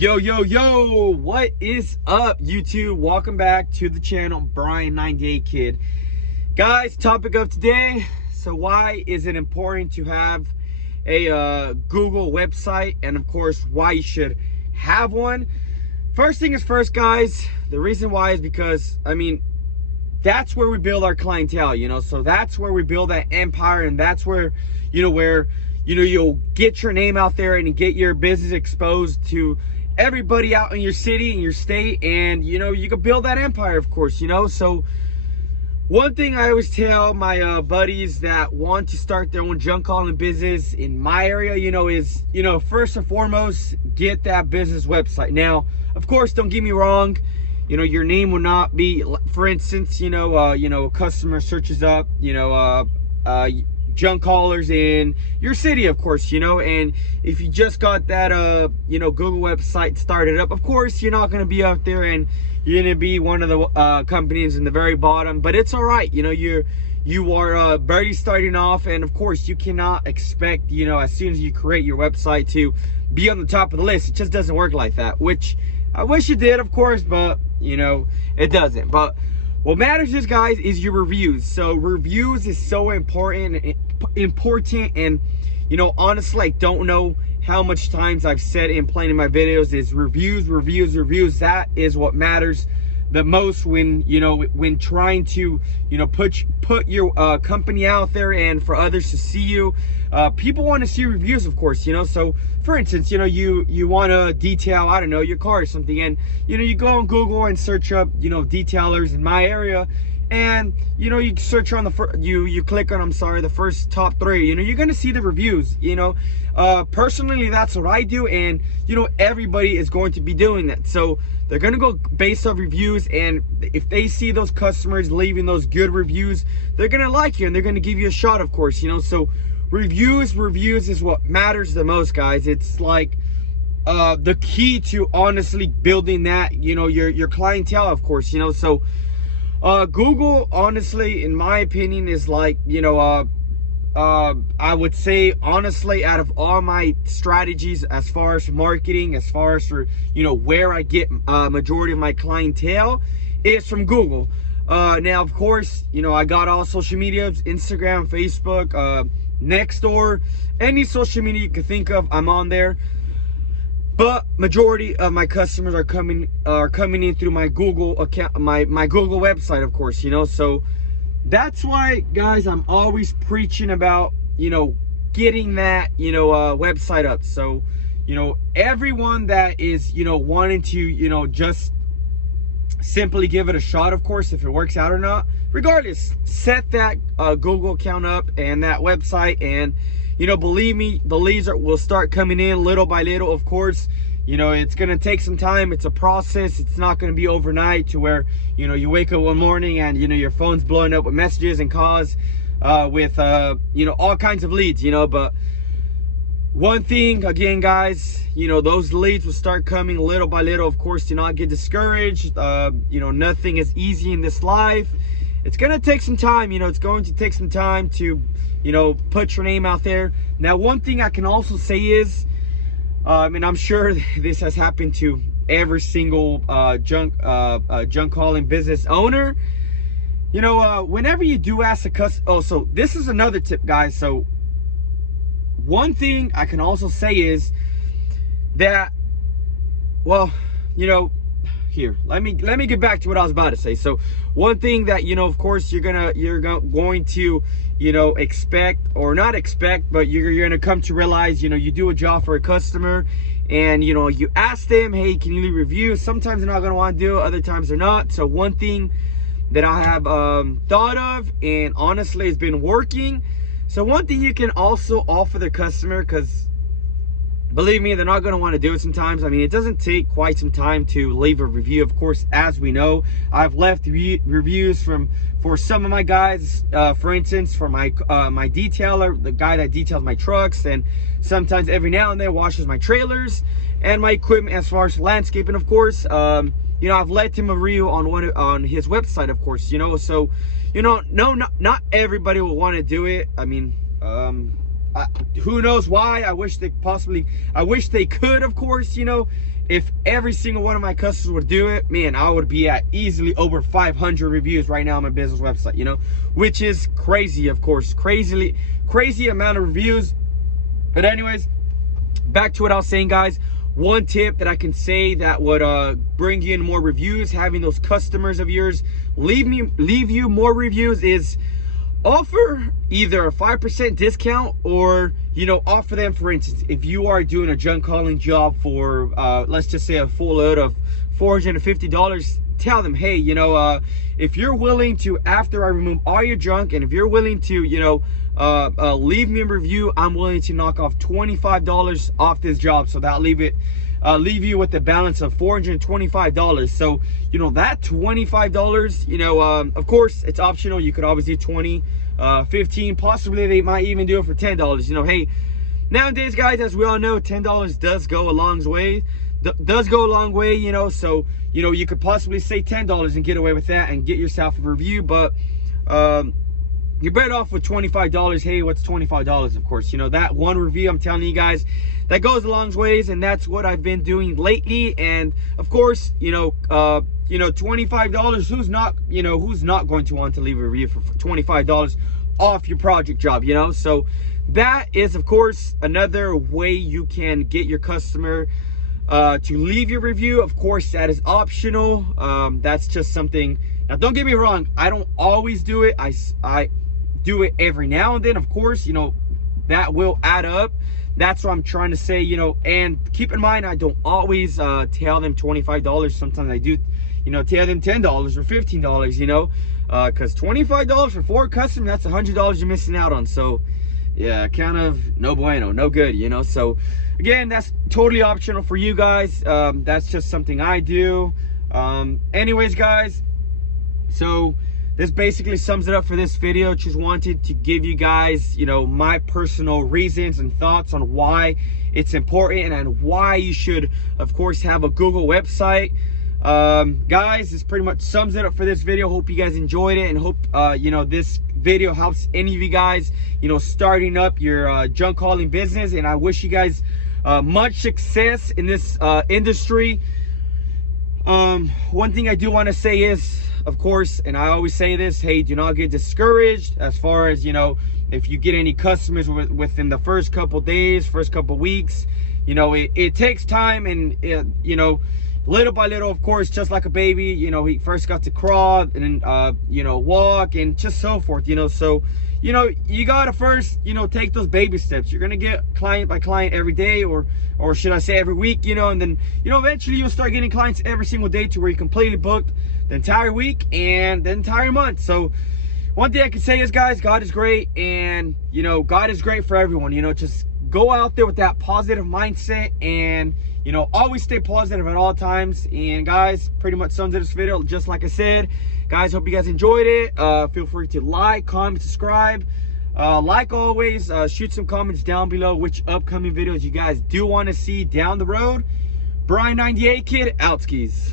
Yo, what is up, YouTube? Welcome back to the channel, Brian98Kid. Guys, topic of today, so why is it important to have a Google website, and of course, why you should have one? First thing is first, guys, the reason why is because, that's where we build our clientele, so that's where we build that empire, and that's where, you'll get your name out there and get your business exposed to everybody out in your city, in your state, and you can build that empire, of course. So one thing I always tell my buddies that want to start their own junk hauling business in my area, is first and foremost, get that business website. Now, of course, don't get me wrong, your name will not be, for instance, a customer searches up junk haulers in your city, of course, and if you just got that Google website started up, of course you're not going to be out there and you're going to be one of the companies in the very bottom, but it's all right. You are barely starting off, and of course you cannot expect as soon as you create your website to be on the top of the list. It just doesn't work like that, which I wish it did, of course, but it doesn't. But what matters is, guys, is your reviews. So reviews is so important, and honestly, I don't know how much times I've said in playing in my videos is reviews. That is what matters the most when when trying to put your company out there and for others to see you. People want to see reviews, of course. So for instance, you want to detail, I don't know, your car or something, and you go on Google and search up detailers in my area, and you search on you click on, the first top 3, you're gonna see the reviews. Personally, that's what I do, and everybody is going to be doing that. So they're gonna go based off reviews, and if they see those customers leaving those good reviews, they're gonna like you and they're gonna give you a shot, of course. So reviews is what matters the most, guys. It's like the key to honestly building that your clientele, of course. So Google, honestly, in my opinion, is like I would say, honestly, out of all my strategies as far as marketing, as far as for where I get majority of my clientele, is from Google. Now, of course, I got all social medias: Instagram, Facebook, Nextdoor, any social media you can think of, I'm on there. But majority of my customers are coming in through my Google account, my Google website, of course. So that's why, guys, I'm always preaching about getting that website up. So everyone that is wanting to just simply give it a shot, of course, if it works out or not, regardless, set that Google account up and that website, and believe me, the leads will start coming in little by little. Of course, it's gonna take some time. It's a process. It's not gonna be overnight to where you wake up one morning and your phone's blowing up with messages and calls with all kinds of leads. But one thing again, guys, those leads will start coming little by little. Of course, do not get discouraged. Nothing is easy in this life. It's gonna take some time. It's going to take some time to put your name out there. Now, one thing I can also say is, and I'm sure this has happened to every single junk hauling business owner. Whenever you do ask a customer, oh, so this is another tip, guys. So one thing I can also say is that, well, here, let me get back to what I was about to say. So one thing that of course you're going to expect, or not expect, but you're gonna come to realize, you do a job for a customer, and you ask them, hey, can you leave a review? Sometimes they're not gonna want to do it, other times they're not. So one thing that I have thought of, and honestly it's been working, so one thing you can also offer the customer, because believe me, they're not going to want to do it sometimes. It doesn't take quite some time to leave a review. Of course, as we know, I've left reviews for some of my guys, for instance, for my detailer, the guy that details my trucks, and sometimes every now and then washes my trailers and my equipment as far as landscaping, of course. I've left him a review on his website, of course. So not everybody will want to do it. who knows why. I wish they could, of course, you know. If every single one of my customers would do it, man, I would be at easily over 500 reviews right now on my business website, you know, which is crazy, of course, crazy amount of reviews. But anyways, back to what I was saying, guys. One tip that I can say that would bring you in more reviews, having those customers of yours leave you more reviews, is offer either a 5% discount, or, you know, offer them, for instance, if you are doing a junk hauling job for let's just say a full load of $450, tell them, hey, you know, if you're willing to, after I remove all your junk, and if you're willing to, you know, leave me a review, I'm willing to knock off $25 off this job. So that'll leave you with a balance of $425. So, you know, that $25, you know, of course it's optional. You could always do 20, 15, possibly they might even do it for $10. You know, hey, nowadays, guys, as we all know, $10 does go a long way. You know, so, you know, you could possibly say $10 and get away with that and get yourself a review. But you're better off with $25. Hey, what's $25? Of course, you know, that one review, I'm telling you guys, that goes a long ways, and that's what I've been doing lately. And of course, you know, $25, who's not going to want to leave a review for $25 off your project job, you know? So that is, of course, another way you can get your customer to leave your review. Of course, that is optional. That's just something. Now, don't get me wrong, I don't always do it. I do it every now and then, of course, you know, that will add up. That's what I'm trying to say, you know. And keep in mind, I don't always tell them $25. Sometimes I do, you know, tell them $10 or $15, you know, because $25 for 4 customers, that's $100 you're missing out on. So yeah, kind of no bueno, no good, you know. So again, that's totally optional for you guys. That's just something I do. Anyways, guys, so this basically sums it up for this video. Just wanted to give you guys, you know, my personal reasons and thoughts on why it's important and why you should, of course, have a Google website. Guys, this pretty much sums it up for this video. Hope you guys enjoyed it, and hope you know, this video helps any of you guys, you know, starting up your junk hauling business. And I wish you guys much success in this industry. One thing I do want to say is, of course, and I always say this, hey, do not get discouraged as far as, you know, if you get any customers within the first couple days, first couple weeks, you know, it takes time, and you know, little by little, of course, just like a baby, you know, he first got to crawl and then you know, walk and just so forth, you know. So, you know, you gotta first, you know, take those baby steps. You're gonna get client by client every day, or should I say every week, you know, and then, you know, eventually you'll start getting clients every single day to where you're completely booked the entire week and the entire month. So one thing I can say is, guys, God is great, and, you know, God is great for everyone. You know, just go out there with that positive mindset, and, you know, always stay positive at all times. And guys, pretty much sums up this video. Just like I said, guys, hope you guys enjoyed it. Feel free to like, comment, subscribe. Like always, shoot some comments down below which upcoming videos you guys do want to see down the road. Brian 98 Kid, out skis.